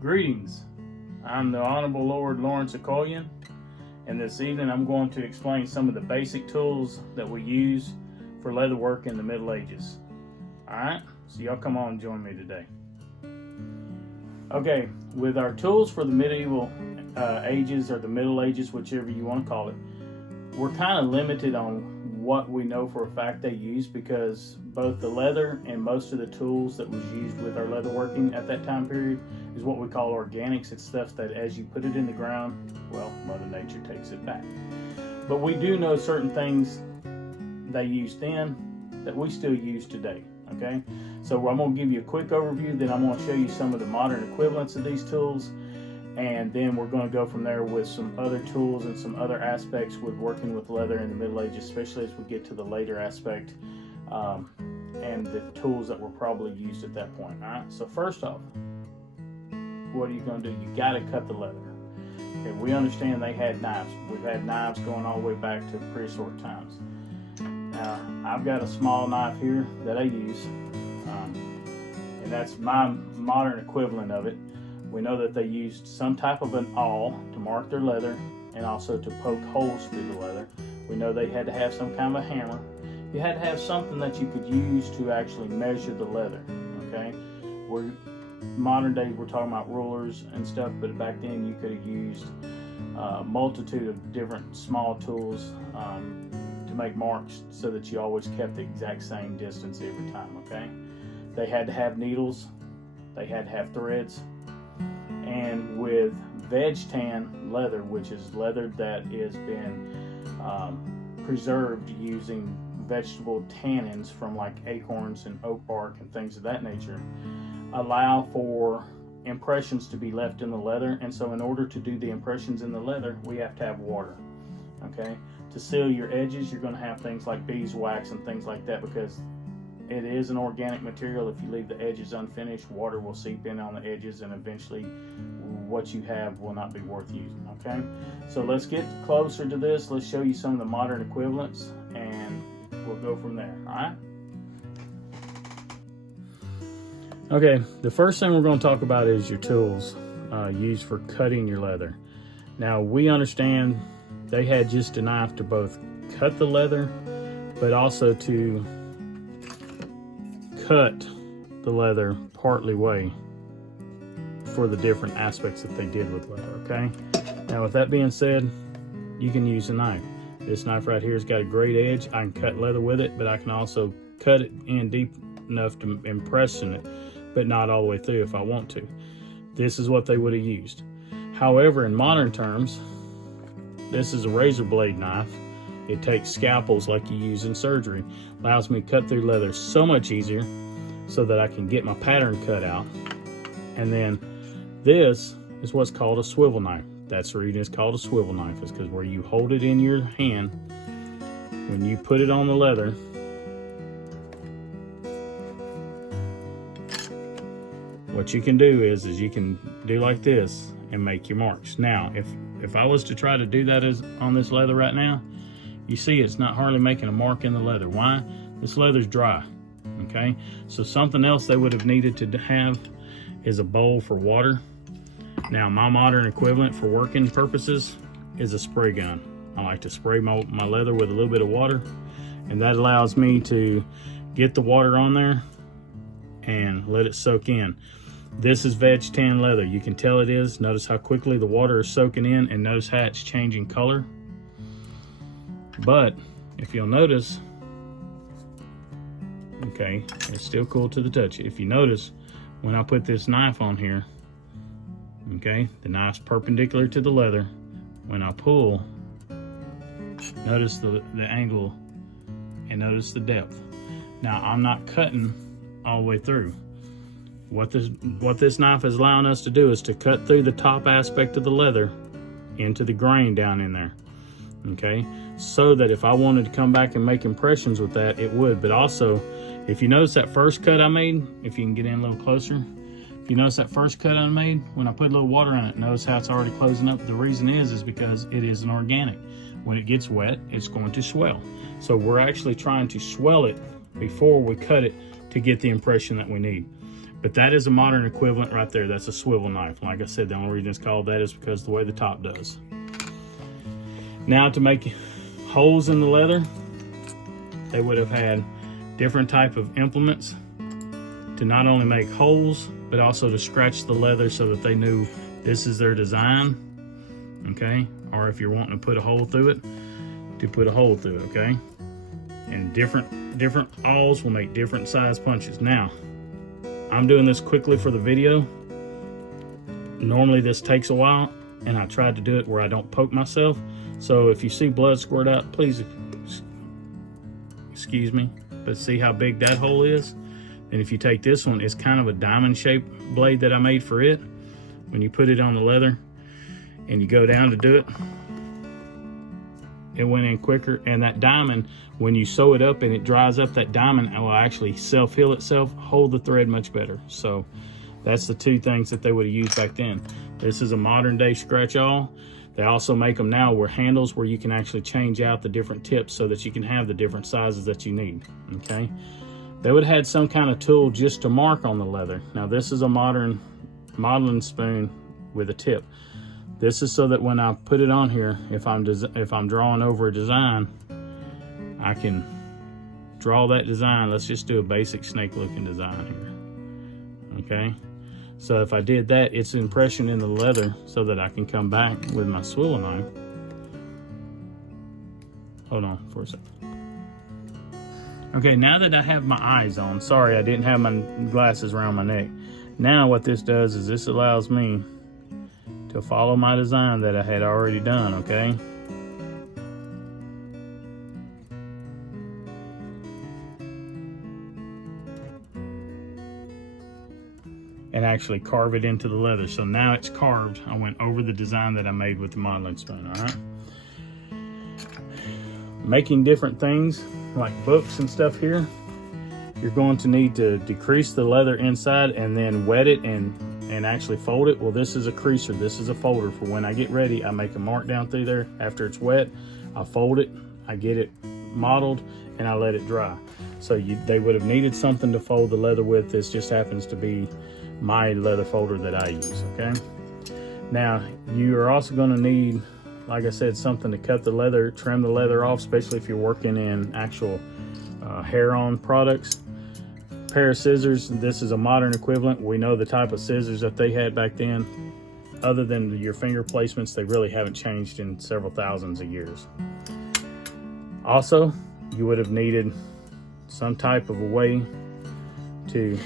Greetings. I'm the Honorable Lord Lawrence Akoyan, and this evening I'm going to explain some of the basic tools that we use for leather work in the Middle Ages. Alright, so y'all come on and join me today. Okay, with our tools for the medieval ages or the Middle Ages, whichever you want to call it, we're kind of limited on what we know for a fact they used, because both the leather and most of the tools that was used with our leather working at that time period is what we call organics. It's stuff that as you put it in the ground, well, Mother Nature takes it back. But we do know certain things they used then that we still use today. Okay, so I'm going to give you a quick overview, then I'm going to show you some of the modern equivalents of these tools, and then we're going to go from there with some other tools and some other aspects with working with leather in the Middle Ages, especially as we get to the later aspect and the tools that were probably used at that point. All right, so first off, what are you going to do? You got to cut the leather. Okay, we understand they had knives. We've had knives going all the way back to prehistoric times. Now, I've got a small knife here that I use, and that's my modern equivalent of it. We know that they used some type of an awl to mark their leather and also to poke holes through the leather. We know they had to have some kind of a hammer. You had to have something that you could use to actually measure the leather, okay? Modern days we're talking about rulers and stuff, but back then you could have used a multitude of different small tools to make marks so that you always kept the exact same distance every time, okay? They had to have needles, they had to have threads, and with veg tan leather, which is leather that has been preserved using vegetable tannins from like acorns and oak bark and things of that nature, allow for impressions to be left in the leather. And so in order to do the impressions in the leather, we have to have water. Okay, to seal your edges, you're going to have things like beeswax and things like that, because it is an organic material. If you leave the edges unfinished, water will seep in on the edges, and eventually what you have will not be worth using. Okay, so let's get closer to this. Let's show you some of the modern equivalents, and we'll go from there. All right. Okay, the first thing we're going to talk about is your tools used for cutting your leather. Now, we understand they had just a knife to both cut the leather, but also to cut the leather partly way for the different aspects that they did with leather, okay? Now, with that being said, you can use a knife. This knife right here has got a great edge. I can cut leather with it, but I can also cut it in deep enough to impress in it, but not all the way through if I want to. This is what they would have used. However, in modern terms, this is a razor blade knife. It takes scalpels like you use in surgery. Allows me to cut through leather so much easier so that I can get my pattern cut out. And then this is what's called a swivel knife. That's the reason it's called a swivel knife, is because where you hold it in your hand, when you put it on the leather, what you can do is you can do like this and make your marks. Now, if I was to try to do that on this leather right now, you see it's not hardly making a mark in the leather. Why? This leather's dry, okay? So something else they would have needed to have is a bowl for water. Now, my modern equivalent for working purposes is a spray gun. I like to spray my leather with a little bit of water, and that allows me to get the water on there and let it soak in. This is veg tan leather. You can tell it is. Notice how quickly the water is soaking in, and notice how it's changing color. But if you'll notice, okay, it's still cool to the touch. If you notice, when I put this knife on here, okay, the knife's perpendicular to the leather. When I pull, notice the angle and notice the depth. Now, I'm not cutting all the way through. What this knife is allowing us to do is to cut through the top aspect of the leather into the grain down in there, okay? So that if I wanted to come back and make impressions with that, it would. But also, if you notice that first cut I made, if you can get in a little closer, if you notice that first cut I made, when I put a little water on it, notice how it's already closing up. The reason is because it is an organic. When it gets wet, it's going to swell. So we're actually trying to swell it before we cut it to get the impression that we need. But that is a modern equivalent right there. That's a swivel knife. Like I said, the only reason it's called that is because the way the top does. Now, to make holes in the leather, they would have had different type of implements to not only make holes, but also to scratch the leather so that they knew this is their design, okay? Or if you're wanting to put a hole through it, to put a hole through it, okay? And different awls will make different size punches. Now, I'm doing this quickly for the video. Normally this takes a while, and I tried to do it where I don't poke myself. So if you see blood squirt out, please excuse me, but see how big that hole is? And if you take this one, it's kind of a diamond shaped blade that I made for it. When you put it on the leather and you go down to do it, it went in quicker. And that diamond, when you sew it up and it dries up, that diamond will actually self-heal itself, hold the thread much better. So that's the two things that they would have used back then. This is a modern day scratch awl. They also make them now where handles where you can actually change out the different tips so that you can have the different sizes that you need, okay? They would have had some kind of tool just to mark on the leather. Now this is a modern modeling spoon with a tip. This is so that when I put it on here, if I'm drawing over a design, I can draw that design. Let's just do a basic snake looking design here, okay? So if I did that, it's an impression in the leather so that I can come back with my swivel knife. Hold on for a second. Okay, now that I have my eyes on, sorry I didn't have my glasses around my neck. Now what this does is this allows me to follow my design that I had already done, okay? And actually carve it into the leather. So now it's carved. I went over the design that I made with the modeling spoon, all right? Making different things like books and stuff here, you're going to need to decrease the leather inside and then wet it and actually fold it. Well, this is a creaser. This is a folder for when I get ready. I make a mark down through there. After it's wet, I fold it, I get it modeled, and I let it dry. So they would have needed something to fold the leather with. This just happens to be my leather folder that I use, okay? Now, you are also gonna need, like I said, something to cut the leather, trim the leather off, especially if you're working in actual hair-on products. Pair of scissors. This is a modern equivalent. We know the type of scissors that they had back then. Other than your finger placements, they really haven't changed in several thousands of years. Also, you would have needed some type of a way to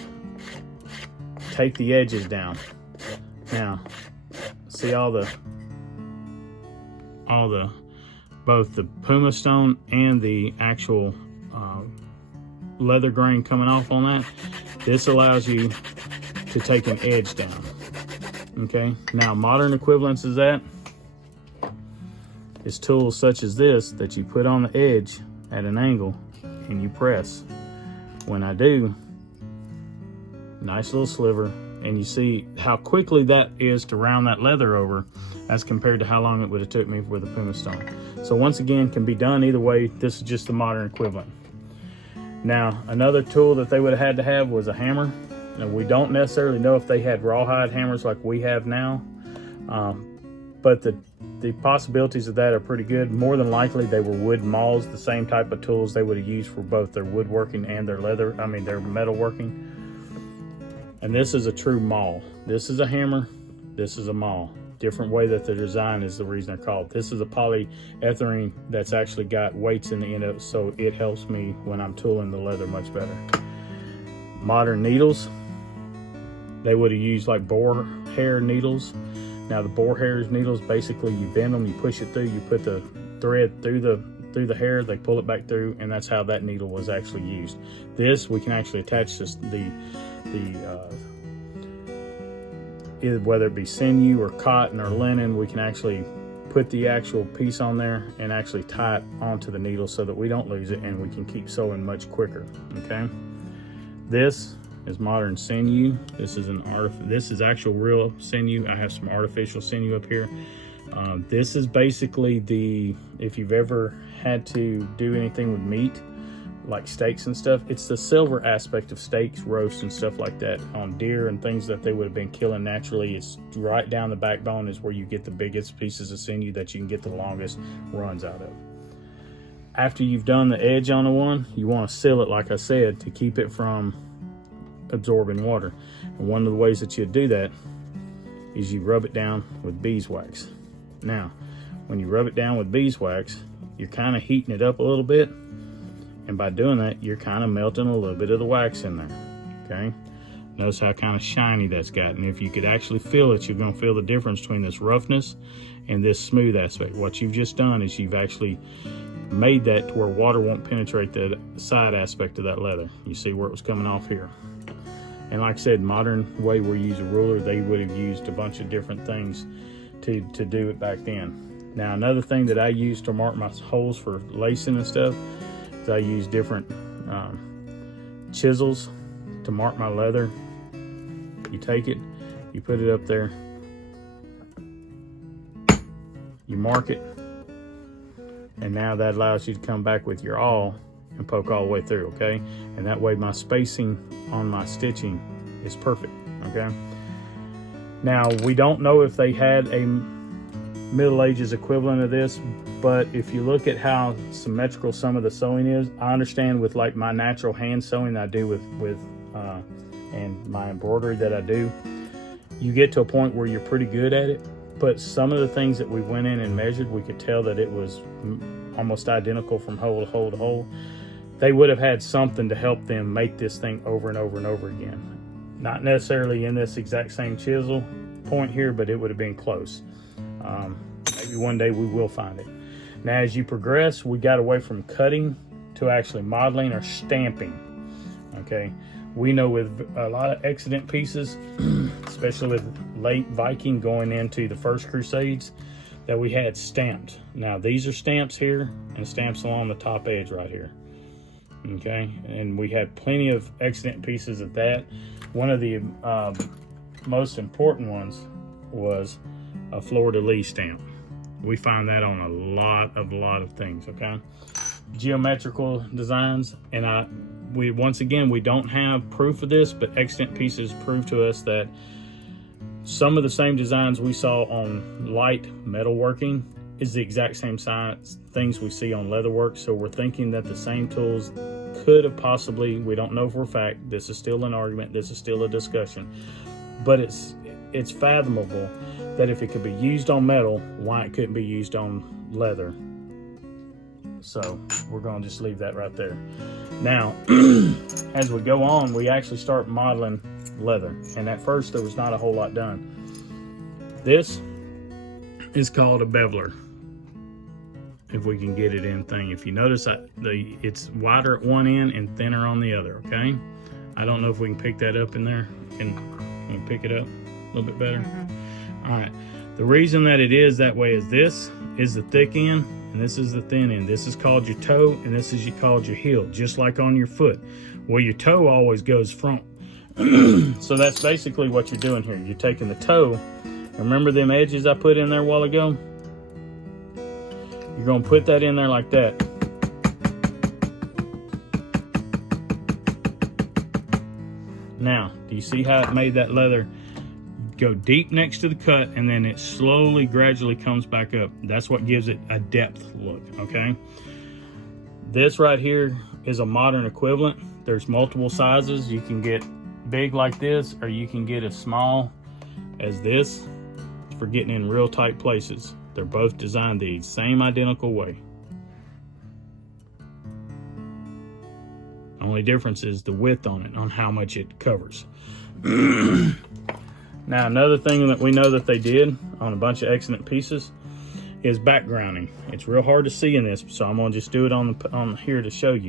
take the edges down. Now, see all the both the Puma stone and the actual leather grain coming off on that. This allows you to take an edge down, okay? Now, modern equivalents is that is tools such as this that you put on the edge at an angle and you press. When I do, nice little sliver, and you see how quickly that is to round that leather over as compared to how long it would have took me with a Puma stone. So once again, can be done either way. This is just the modern equivalent. Now, another tool that they would have had to have was a hammer. Now, we don't necessarily know if they had rawhide hammers like we have now, but the possibilities of that are pretty good. More than likely, they were wood mauls, the same type of tools they would have used for both their woodworking and their their metalworking. And this is a true maul. This is a hammer, this is a maul. Different way that they're designed is the reason they're called. This is a polyethylene that's actually got weights in the end of it, so it helps me when I'm tooling the leather much better. Modern needles, they would have used like boar hair needles. Now the boar hair needles, basically you bend them, you push it through, you put the thread through the hair, they pull it back through, and that's how that needle was actually used. This, we can actually attach this, whether it be sinew or cotton or linen, we can actually put the actual piece on there and actually tie it onto the needle so that we don't lose it and we can keep sewing much quicker, okay? This is modern sinew. This is actual real sinew. I have some artificial sinew up here. This is basically if you've ever had to do anything with meat, like steaks and stuff. It's the silver aspect of steaks, roasts, and stuff like that on deer and things that they would have been killing naturally. It's right down the backbone is where you get the biggest pieces of sinew that you can get the longest runs out of. After you've done the edge on the one, you want to seal it, like I said, to keep it from absorbing water. And one of the ways that you do that is you rub it down with beeswax. Now, when you rub it down with beeswax, you're kind of heating it up a little bit. And by doing that, you're kind of melting a little bit of the wax in there, okay? Notice how kind of shiny that's got. And if you could actually feel it, you're gonna feel the difference between this roughness and this smooth aspect. What you've just done is you've actually made that to where water won't penetrate the side aspect of that leather. You see where it was coming off here. And like I said, modern way we use a ruler, they would have used a bunch of different things to do it back then. Now, another thing that I use to mark my holes for lacing and stuff, I use different chisels to mark my leather. You take it, you put it up there, you mark it, and now that allows you to come back with your awl and poke all the way through, okay? And that way my spacing on my stitching is perfect, okay? Now, we don't know if they had a Middle Ages equivalent of this, but if you look at how symmetrical some of the sewing is, I understand with like my natural hand sewing that I do with and my embroidery that I do, you get to a point where you're pretty good at it. But some of the things that we went in and measured, we could tell that it was almost identical from hole to hole to hole. They would have had something to help them make this thing over and over and over again. Not necessarily in this exact same chisel point here, but it would have been close. Maybe one day we will find it. Now, as you progress, we got away from cutting to actually modeling or stamping, okay? We know with a lot of accident pieces, especially with late Viking going into the First Crusades, that we had stamped. Now, these are stamps here and stamps along the top edge right here, okay? And we had plenty of accident pieces at that. One of the most important ones was a fleur-de-lis stamp. We find that on a lot of things, okay? Geometrical designs, and once again, we don't have proof of this, but extant pieces prove to us that some of the same designs we saw on light metalworking is the exact same size things we see on leatherwork. So we're thinking that the same tools could have possibly, we don't know for a fact, this is still an argument, this is still a discussion, but it's fathomable that if it could be used on metal, why it couldn't be used on leather. So we're gonna just leave that right there. Now, as we go on, we actually start modeling leather. And at first there was not a whole lot done. This is called a beveler. If we can get it in thing. If you notice, it's wider at one end and thinner on the other, okay? I don't know if we can pick that up in there. Can you pick it up a little bit better? Mm-hmm. All right. The reason that it is that way is this is the thick end and this is the thin end. This is called your toe and this is called your heel, just like on your foot. Well, your toe always goes front. So that's basically what you're doing here. You're taking the toe. Remember them edges I put in there a while ago? You're going to put that in there like that. Now, do you see how it made that leather go deep next to the cut and then it slowly, gradually comes back up? That's what gives it a depth look, okay? This right here is a modern equivalent. There's multiple sizes. You can get big like this, or you can get as small as this for getting in real tight places. They're both designed the same identical way. Only difference is the width on it, on how much it covers. Now, another thing that we know that they did on a bunch of excellent pieces is backgrounding. It's real hard to see in this, so I'm gonna just do it on here to show you.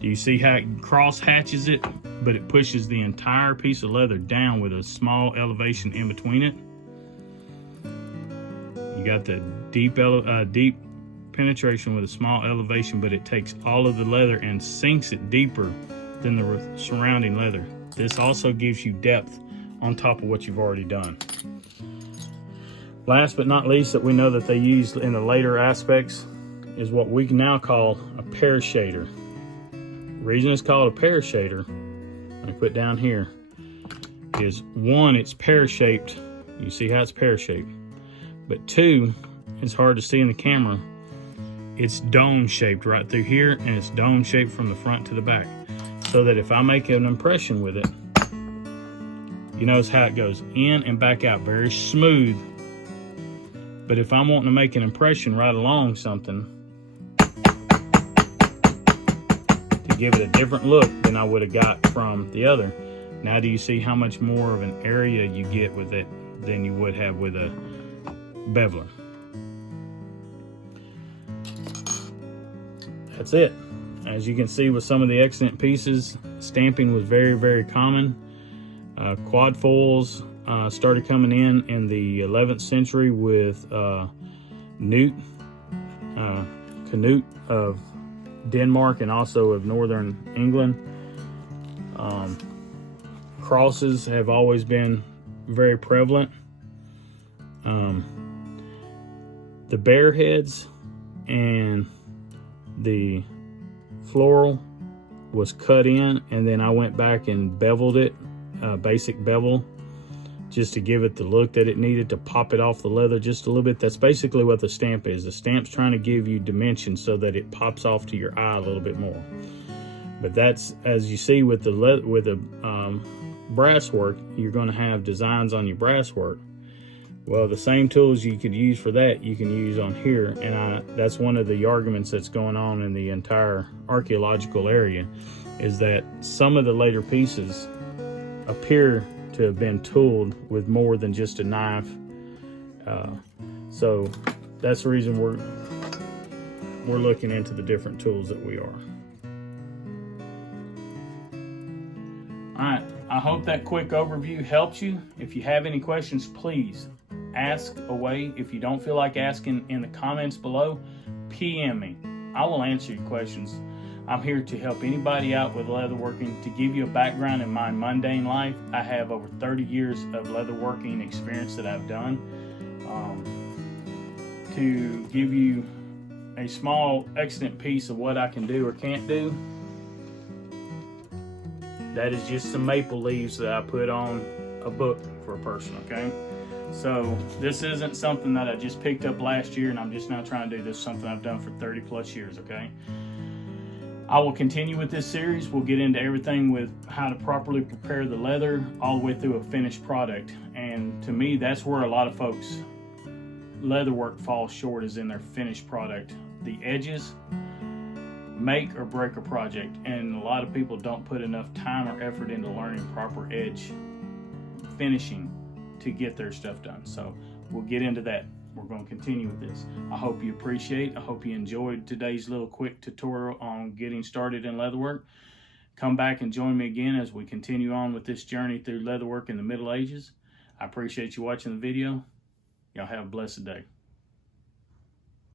Do you see how it cross hatches it, but it pushes the entire piece of leather down with a small elevation in between it? You got the deep penetration with a small elevation, but it takes all of the leather and sinks it deeper than the surrounding leather. This also gives you depth on top of what you've already done. Last but not least that we know that they use in the later aspects is what we can now call a pear shader. The reason it's called a pear shader, let me put down here, is one, it's pear shaped. You see how it's pear shaped. But two, it's hard to see in the camera, it's dome shaped right through here, and it's dome shaped from the front to the back. So that if I make an impression with it, you notice how it goes in and back out, very smooth. But if I'm wanting to make an impression right along something, to give it a different look than I would have got from the other, now do you see how much more of an area you get with it than you would have with a beveler? That's it. As you can see with some of the excellent pieces, stamping was very, very common. Quad foils started coming in the 11th century with Knut of Denmark and also of northern England. Crosses have always been very prevalent. The bear heads and the floral was cut in, and then I went back and beveled it, basic bevel, just to give it the look that it needed, to pop it off the leather just a little bit. That's basically what the stamp is. The stamp's trying to give you dimension so that it pops off to your eye a little bit more. But that's, as you see with the brass work, you're going to have designs on your brass work. Well, the same tools you could use for that, you can use on here, and that's one of the arguments that's going on in the entire archaeological area, is that some of the later pieces appear to have been tooled with more than just a knife. So that's the reason we're looking into the different tools that we are. All right, I hope that quick overview helps you. If you have any questions, please ask away. If you don't feel like asking in the comments below, PM me. I will answer your questions. I'm here to help anybody out with leatherworking. To give you a background in my mundane life, I have over 30 years of leatherworking experience that I've done. To give you a small excellent piece of what I can do or can't do, that is just some maple leaves that I put on a book for a person, okay? So this isn't something that I just picked up last year and I'm just now trying to do. This is something I've done for 30 plus years, okay? I will continue with this series. We'll get into everything with how to properly prepare the leather all the way through a finished product. And to me, that's where a lot of folks' leatherwork falls short, is in their finished product. The edges make or break a project, and a lot of people don't put enough time or effort into learning proper edge finishing to get their stuff done. So we'll get into that. We're going to continue with this. I hope you appreciate, I hope you enjoyed today's little quick tutorial on getting started in leatherwork. Come back and join me again as we continue on with this journey through leatherwork in the Middle Ages. I appreciate you watching the video. Y'all have a blessed day.